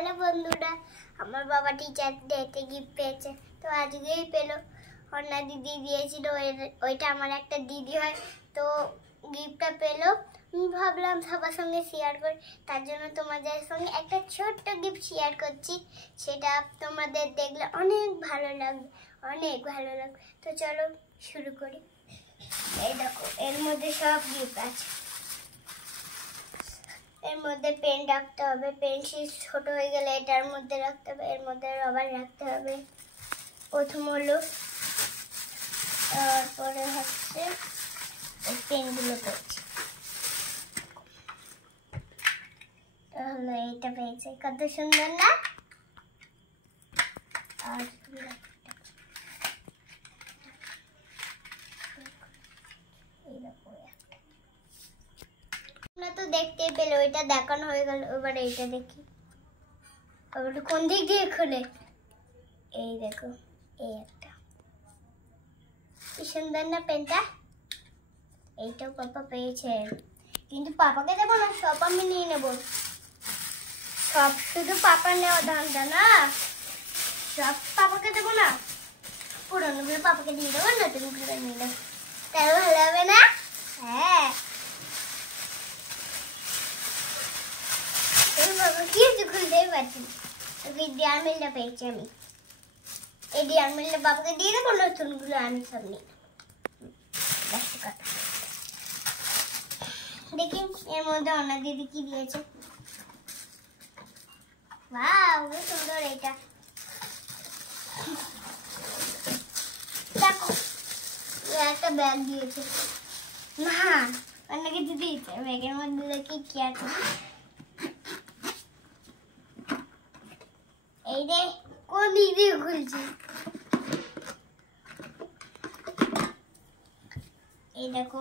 Hello বন্ধুরা, আমার বাবা টিচার ডেতে গিফট পেয়েছে, তো আজকেই পেলো। অন্যা দিদি দিয়েছিল, ওইটা আমার একটা দিদি হয়, তো গিফটটা পেলো। আমি ভাবলাম সবার সঙ্গে শেয়ার করি, তার জন্য তোমাদের সঙ্গে একটা ছোট্ট গিফট শেয়ার করছি। সেটা তোমাদের দেখলে অনেক ভালো লাগবে, অনেক ভালো লাগবে। তো চলো শুরু করি। এই দেখো, এর মধ্যে সব গিফট আছে। এর মধ্যে পেন রাখতে হবে, পেন্সিল ছোট হয়ে গেলে এটার মধ্যে রাখতে হবে, এর মধ্যে রবার রাখতে হবে। প্রথম হলো, তারপরে হচ্ছে এই পেনগুলো পেয়েছি। তাহলে এইটা পেয়েছে, কত সুন্দর না? আর তো দেখতেই পেলে, ওইটা দেখানো হয়ে গেল। এবার এইটা দেখি, ওটা কোন দিক দিয়ে খুলে। এই দেখো, এই একটা কি সুন্দর না পেনটা। এইটাও পাপা পেয়েছে, কিন্তু পাপাকে দেবো না, সব আমি নিয়ে নেব। সব শুধু পাপা নেওয়া ধান্দা না, সব পাপাকে দেবো না। পুরোনোগুলো পাপাকে দিয়ে দেবো, নতুনগুলো নিয়ে নেবো। তাও ভালো হবে না? হ্যাঁ, কিছু খুলতেই পারছি না। ডিয়ার মিলটা পেয়েছি আমি, এই ডিয়ার মিলটা বাবাকে দিয়ে দেবো, নতুনগুলো আমি সব নিয়ে দেখি। এর মধ্যে অন্য দিদি কি দিয়েছে। ওয়াও, বেশ সুন্দর। এটা দেখো, একটা ব্যাগ দিয়েছে। না, অন্য কিছু দিয়েছে। ব্যাগের মধ্যে দেখি কি আছে। এই রে, কোন দিক দিয়ে খুলছি। এই দেখো,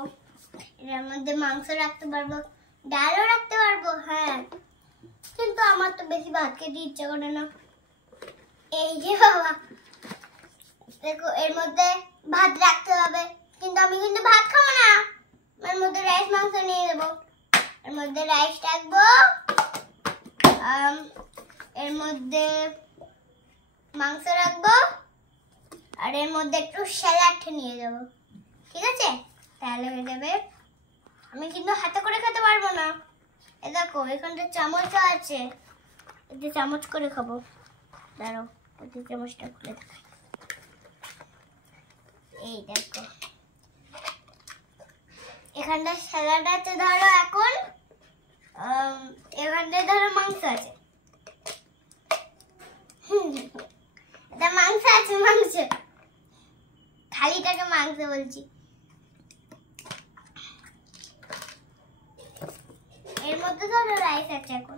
এর মধ্যে মাংস রাখতে পারবো, ডালও রাখতে পারবো। হ্যাঁ, কিন্তু আমার তো বেশি ভাত খেতে ইচ্ছা করে না। এই যে বাবা, দেখো, এর মধ্যে ভাত রাখতে হবে, কিন্তু আমি কিন্তু ভাত খাবো না। এর মধ্যে রাইস মাংস নিয়ে দেবো। এর মধ্যে রাইস রাখবো, এর মধ্যে মাংস রাখবো, আর এর মধ্যে একটু স্যালাড নিয়ে যাবো। ঠিক আছে, তাহলে হয়ে যাবে। আমি কিন্তু হাতে করে খেতে পারবো না। এ দেখো, এখানটা চামচও আছে, এতে চামচ করে খাবো। দাঁড়াও, ওই চামচটা খুলে দেখাই। এই দেখো, এখানটা স্যালাড আছে ধরো। এখন এখানটায় ধরো মাংস আছে। এটা মাংস আছে, মাংস, খালিটাকে মাংস বলছি। এর মধ্যে ধরো রাইস আছে। এখন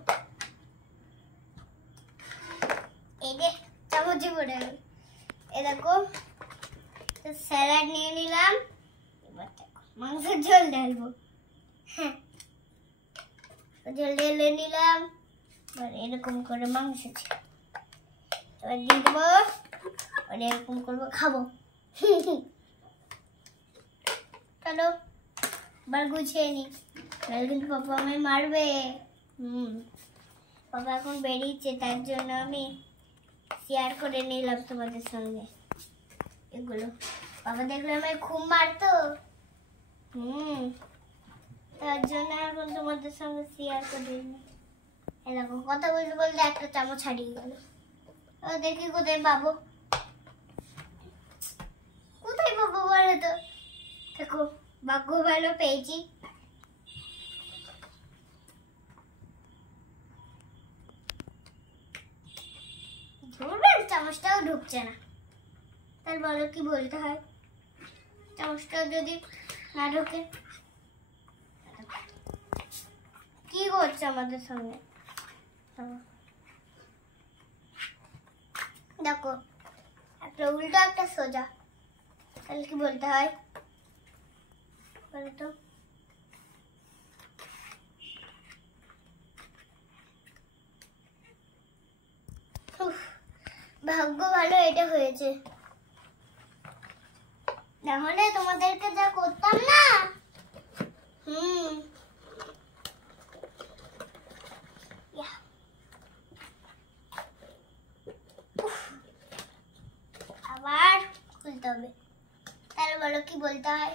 এই যে চামচে পড়ে গেল। এ দেখো, স্যালাড নিয়ে নিলাম। এবার দেখো, মাংসের ঝোল ঢালবো। হ্যাঁ, ঝোল ঢেলে নিলাম। এবার এরকম করে মাংস এবার দিয়ে দেবো, আর এরকম করবো, খাবো। চলো এবার গুছিয়ে নি, কিন্তু পাপা আমায় মারবে। পাপা এখন বেরিয়েছে, তার জন্য আমি শেয়ার করে নিলাম তোমাদের সঙ্গে এগুলো। বাবা দেখলে আমায় খুব মারতো। তার জন্য এখন তোমাদের সঙ্গে শেয়ার করে নিলাম। এরকম কথা বলতে বলতে একটা চামচ হারিয়ে গেল। দেখি কোথায় পাবো, কোথায় পাবো বলো তো। দেখো, ভাগ্য ভালো পেয়েছি। চামচটাও ঢুকছে না, তাহলে বলো কি বলতে হয়। চামচটাও যদি না ঢোকে, কি করছে আমাদের সঙ্গে। দেখো, একটা উল্টো একটা সোজা, তাহলে কি বলতে হয় বলো তো। ভাগ্য ভালো এটা হয়েছে, নাহলে তোমাদেরকে যা করতাম না। বলতে হবে। তাহলে বলো কি বলতে হয়?